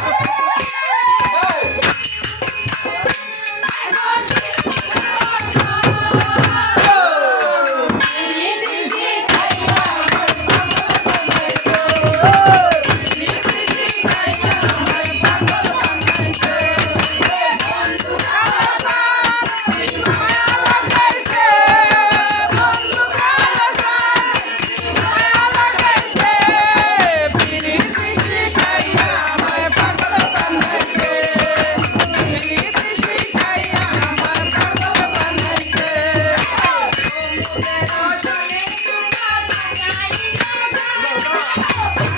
Bye. Thank you.